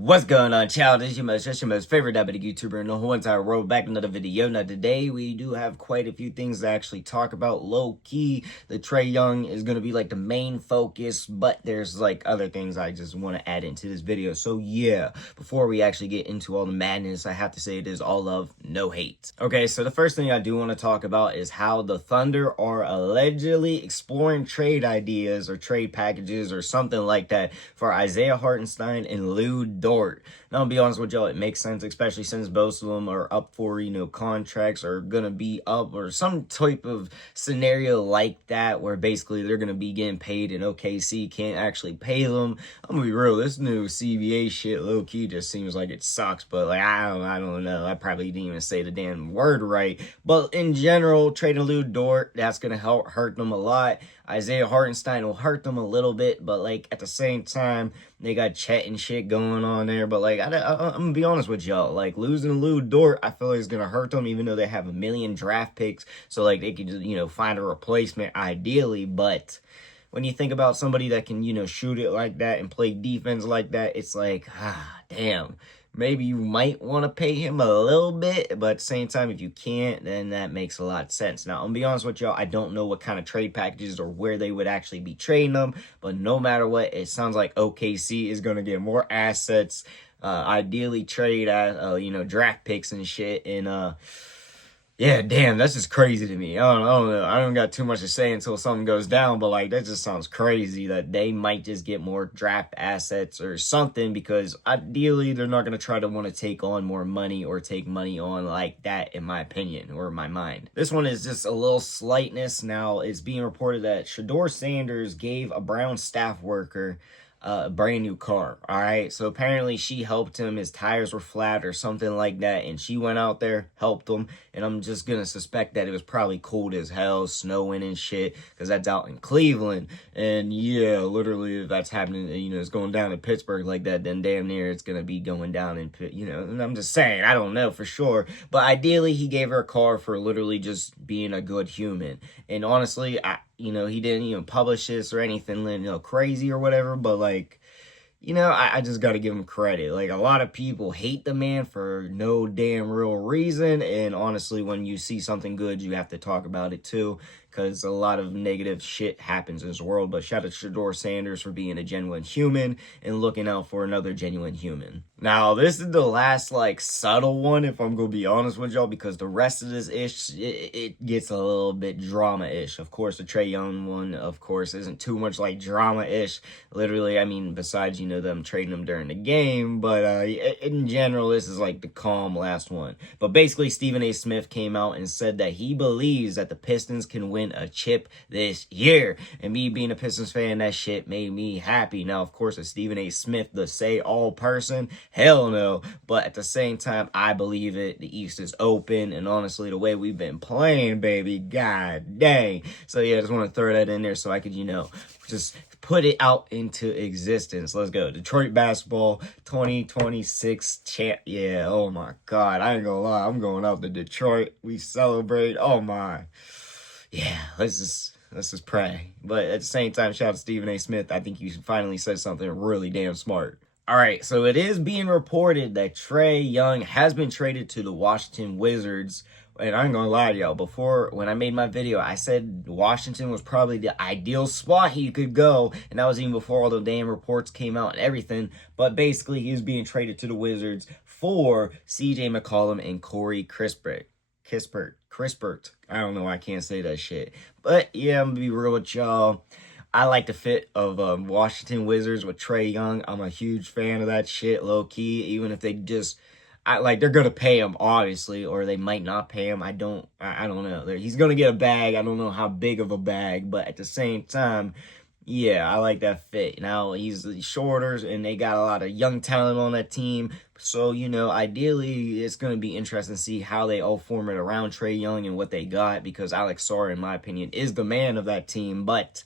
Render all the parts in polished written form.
What's going on, child? It's your most favorite diabetic YouTuber in the whole entire world. Back with another video. Now, today we do have quite a few things to actually talk about. Low key, the Trae Young is going to be like the main focus, but there's like other things I just want to add into this video. So yeah, before we actually get into all the madness, I have to say it is all love, no hate. Okay, so the first thing I do want to talk about is how the Thunder are allegedly exploring trade ideas or trade packages or something like that for Isaiah Hartenstein and Lou Dort. Now, I'll be honest with y'all, it makes sense, especially since both of them are up for, contracts or gonna be up or some type of scenario like that where basically they're gonna be getting paid and OKC can't actually pay them. I'm gonna be real, this new CBA shit low-key just seems like it sucks, but like, I don't know. I probably didn't even say the damn word right. But in general, trading Lou Dort, that's gonna hurt them a lot. Isaiah Hartenstein will hurt them a little bit, but like at the same time, they got Chet and shit going on there. But like, I'm gonna be honest with y'all, like losing Lou Dort, I feel like it's gonna hurt them, even though they have a million draft picks, so like they could just find a replacement ideally. But when you think about somebody that can shoot it like that and play defense like that, it's like damn. Maybe you might want to pay him a little bit, but at the same time, if you can't, then that makes a lot of sense. Now, I'll be honest with y'all, I don't know what kind of trade packages or where they would actually be trading them, but no matter what, it sounds like OKC is going to get more assets, ideally trade draft picks and shit, and yeah, damn, that's just crazy to me. I don't know. I don't got too much to say until something goes down, but like that just sounds crazy that they might just get more draft assets or something, because ideally they're not going to try to want to take on more money or take money on like that, in my opinion or my mind. This one is just a little slightness. Now, it's being reported that Shedeur Sanders gave a Brown staff worker a brand new car. All right, so apparently she helped him, his tires were flat or something like that, and she went out there, helped him, and I'm just gonna suspect that it was probably cold as hell, snowing and shit, because that's out in Cleveland. And yeah, literally, if that's happening, it's going down in Pittsburgh like that, then damn near it's gonna be going down in and I'm just saying, I don't know for sure, but ideally he gave her a car for literally just being a good human. And honestly, he didn't publish this or anything, crazy or whatever, but like, I just got to give him credit. Like, a lot of people hate the man for no damn real reason, and honestly, when you see something good, you have to talk about it too, because a lot of negative shit happens in this world. But shout out to Shedeur Sanders for being a genuine human and looking out for another genuine human. Now, this is the last, like, subtle one, if I'm going to be honest with y'all, because the rest of this ish, it gets a little bit drama-ish. Of course, the Trae Young one, of course, isn't too much, like, drama-ish. Literally, I mean, besides, them trading them during the game, but in general, this is, like, the calm last one. But basically, Stephen A. Smith came out and said that he believes that the Pistons can win a chip this year. And me being a Pistons fan, that shit made me happy. Now, of course, is Stephen A. Smith the say-all person? Hell no. But at the same time, I believe it. The East is open, and honestly, the way we've been playing, baby, god dang. So yeah, I just want to throw that in there so I could, just put it out into existence. Let's go. Detroit basketball 2026 champ. Yeah, oh my god. I ain't gonna lie. I'm going out to Detroit. We celebrate. Oh my. Yeah, let's just pray. But at the same time, shout out to Stephen A. Smith. I think you finally said something really damn smart. All right, so it is being reported that Trae Young has been traded to the Washington Wizards. And I ain't gonna lie to y'all, before, when I made my video, I said Washington was probably the ideal spot he could go, and that was even before all the damn reports came out and everything. But basically, he was being traded to the Wizards for CJ McCollum and Corey Kispert. I don't know why I can't say that shit. But yeah, I'm gonna be real with y'all. I like the fit of Washington Wizards with Trae Young. I'm a huge fan of that shit, low-key, even if they just... they're going to pay him, obviously, or they might not pay him. I don't know. He's going to get a bag. I don't know how big of a bag, but at the same time, yeah, I like that fit. Now, he's shorter, and they got a lot of young talent on that team. So, ideally, it's going to be interesting to see how they all form it around Trae Young and what they got, because Alex Sarr, in my opinion, is the man of that team. But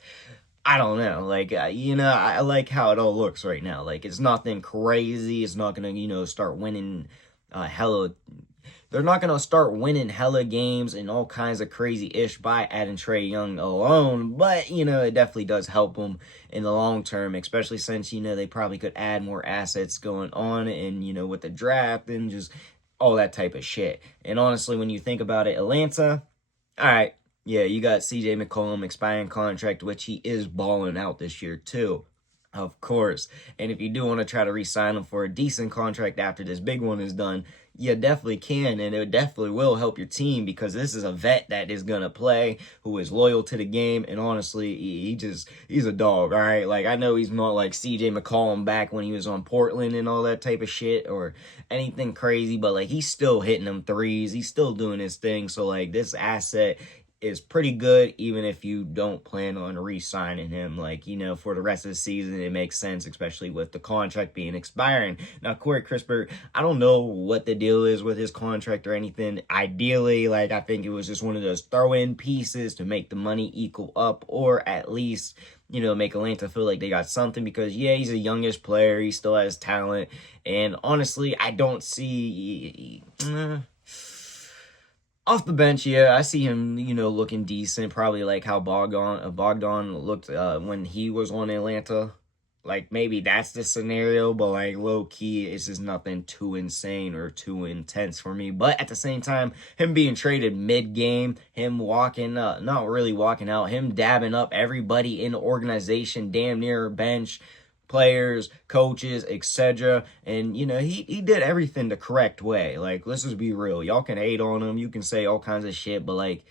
I don't know, like, I like how it all looks right now. Like, it's nothing crazy. It's not going to, start winning hella they're not going to start winning hella games and all kinds of crazy ish by adding Trae Young alone, but it definitely does help them in the long term, especially since they probably could add more assets going on and with the draft and just all that type of shit. And honestly, when you think about it, Atlanta, all right, yeah, you got CJ McCollum expiring contract, which he is balling out this year too. Of course. And if you do want to try to re-sign him for a decent contract after this big one is done, you definitely can, and it definitely will help your team because this is a vet that is going to play, who is loyal to the game, and honestly, he's a dog, all right? Like, I know he's not like CJ McCollum back when he was on Portland and all that type of shit or anything crazy, but, like, he's still hitting them threes. He's still doing his thing, so, like, this asset is pretty good, even if you don't plan on re-signing him. Like, for the rest of the season, it makes sense, especially with the contract being expiring. Now, Corey Crisper, I don't know what the deal is with his contract or anything. Ideally, like, I think it was just one of those throw-in pieces to make the money equal up, or at least, make Atlanta feel like they got something because, yeah, he's a youngish player. He still has talent. And honestly, I don't see... Off the bench, yeah, I see him, looking decent. Probably like how Bogdan looked when he was on Atlanta. Like, maybe that's the scenario, but, like, low-key, it's just nothing too insane or too intense for me. But at the same time, him being traded mid-game, him walking, not really walking out, him dabbing up everybody in the organization, damn near bench, players, coaches, etc. And, he did everything the correct way. Like, let's just be real. Y'all can hate on him. You can say all kinds of shit, but, like,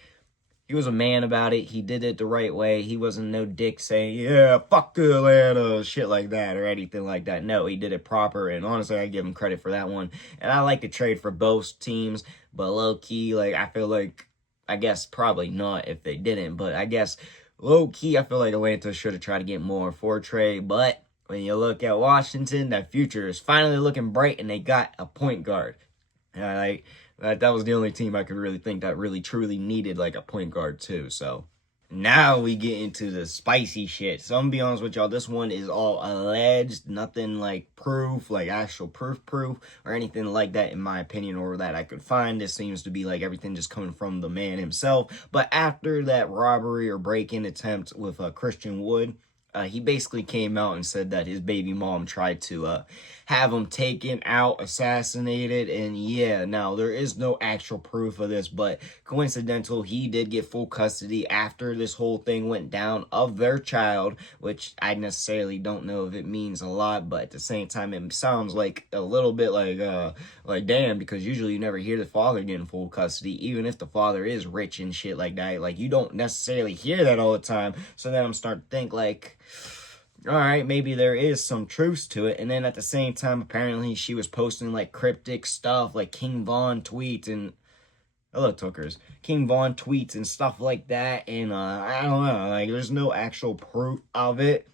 he was a man about it. He did it the right way. He wasn't no dick saying, yeah, fuck Atlanta, shit like that or anything like that. No, he did it proper, and honestly, I give him credit for that one. And I like to trade for both teams, but low-key, like, I feel like, I guess probably not if they didn't, but I guess low-key, I feel like Atlanta should have tried to get more for Trae, but when you look at Washington, that future is finally looking bright, and they got a point guard. Like, that was the only team I could really think that really truly needed like a point guard too. So now we get into the spicy shit. So I'm gonna be honest with y'all, this one is all alleged, nothing like proof, like actual proof or anything like that in my opinion or that I could find. This seems to be like everything just coming from the man himself. But after that robbery or break-in attempt with Christian Wood, he basically came out and said that his baby mom tried to have him taken out, assassinated, and yeah, now there is no actual proof of this, but coincidental, he did get full custody after this whole thing went down of their child, which I necessarily don't know if it means a lot, but at the same time, it sounds like a little bit like damn, because usually you never hear the father getting full custody, even if the father is rich and shit like that. Like, you don't necessarily hear that all the time, so then I'm starting to think like, all right, maybe there is some truth to it. And then at the same time, apparently she was posting like cryptic stuff, like King Von tweets and hello Tookers, King Von tweets and stuff like that. And I don't know, like there's no actual proof of it.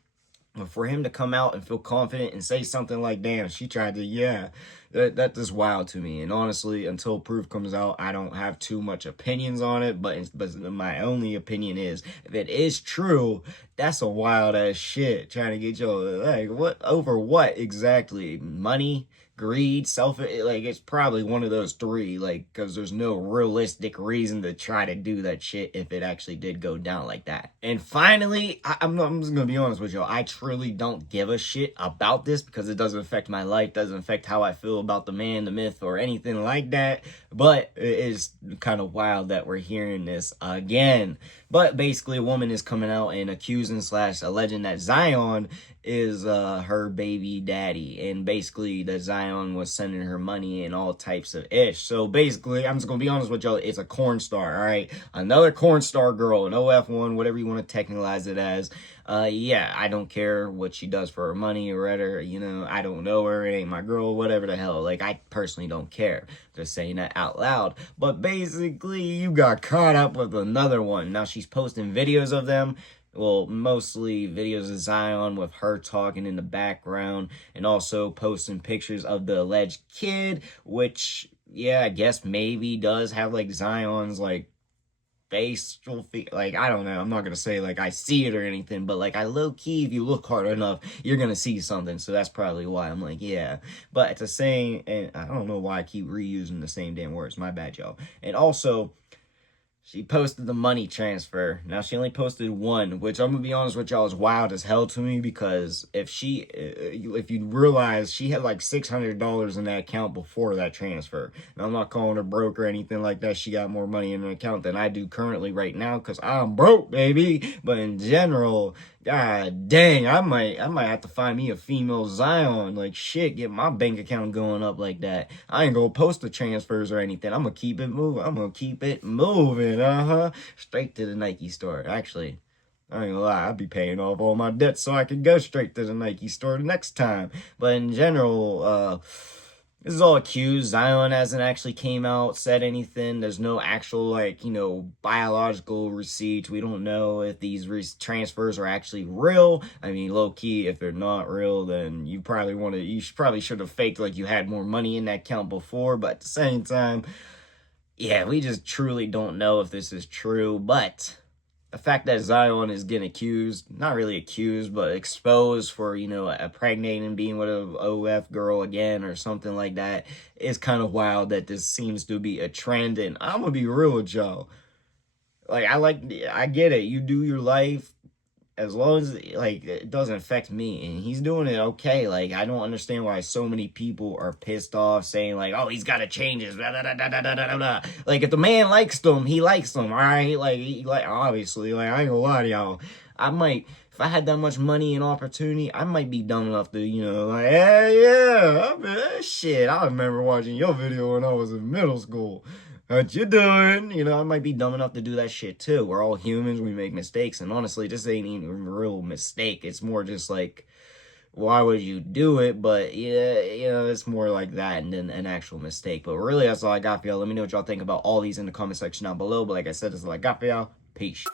But for him to come out and feel confident and say something like, damn, she tried to, yeah, that is wild to me. And honestly, until proof comes out, I don't have too much opinions on it. But my only opinion is, if it is true, that's a wild ass shit. Trying to get your, like, what, over what exactly? Money? Greed, like, it's probably one of those three, like, because there's no realistic reason to try to do that shit if it actually did go down like that. And finally, I'm just gonna be honest with y'all, I truly don't give a shit about this because it doesn't affect my life, doesn't affect how I feel about the man, the myth, or anything like that, but it is kind of wild that we're hearing this again. But basically, a woman is coming out and accusing / alleging that Zion is her baby daddy, and basically that Zion was sending her money and all types of ish. So basically, I'm just gonna be honest with y'all, it's a corn star, all right? Another corn star girl, an OF1, whatever you want to technicalize it as. Yeah, I don't care what she does for her money or whatever, I don't know her, it ain't my girl, whatever the hell. Like, I personally don't care. Just saying that out loud. But basically, you got caught up with another one. Now she's posting videos of them. Well, mostly videos of Zion with her talking in the background, and also posting pictures of the alleged kid, which, yeah, I guess maybe does have, like, Zion's, like, facial like, I don't know, I'm not gonna say like I see it or anything, but like I low-key, if you look hard enough, you're gonna see something. So that's probably why I'm like, yeah. But it's the same, and I don't know why I keep reusing the same damn words, my bad, y'all. And also, she posted the money transfer. Now, she only posted one, which I'm going to be honest with y'all is wild as hell to me, because if you realize she had like $600 in that account before that transfer. Now, I'm not calling her broke or anything like that. She got more money in her account than I do currently right now, because I'm broke, baby. But in general, god dang, I might have to find me a female Zion. Like, shit, get my bank account going up like that. I ain't gonna post the transfers or anything. I'm gonna keep it moving. I'm gonna keep it moving. Straight to the Nike store. Actually, I ain't gonna lie, I'd be paying off all my debts so I can go straight to the Nike store the next time. But in general, this is all accused. Zion hasn't actually came out, said anything. There's no actual, like, biological receipts. We don't know if these transfers are actually real. I mean, low-key, if they're not real, then you probably should have faked like you had more money in that account before. But at the same time, yeah, we just truly don't know if this is true. But the fact that Zion is getting accused, not really accused, but exposed for, impregnating, being with a OF girl again or something like that, is kind of wild that this seems to be a trend. And I'm going to be real with y'all. Like, I get it. You do your life. As long as, like, it doesn't affect me, and he's doing it okay. Like, I don't understand why so many people are pissed off, saying, like, oh, he's got to change his, blah, blah, blah, blah, blah, blah, blah. Like, if the man likes them, he likes them, all right? Like, obviously, like, I ain't gonna lie to y'all. If I had that much money and opportunity, I might be dumb enough to, like, shit, I remember watching your video when I was in middle school. What you doing? I might be dumb enough to do that shit too. We're all humans. We make mistakes. And honestly, this ain't even a real mistake. It's more just like, why would you do it? But yeah, it's more like that and then an actual mistake. But really, that's all I got for y'all. Let me know what y'all think about all these in the comment section down below. But like I said, that's all I got for y'all. Peace.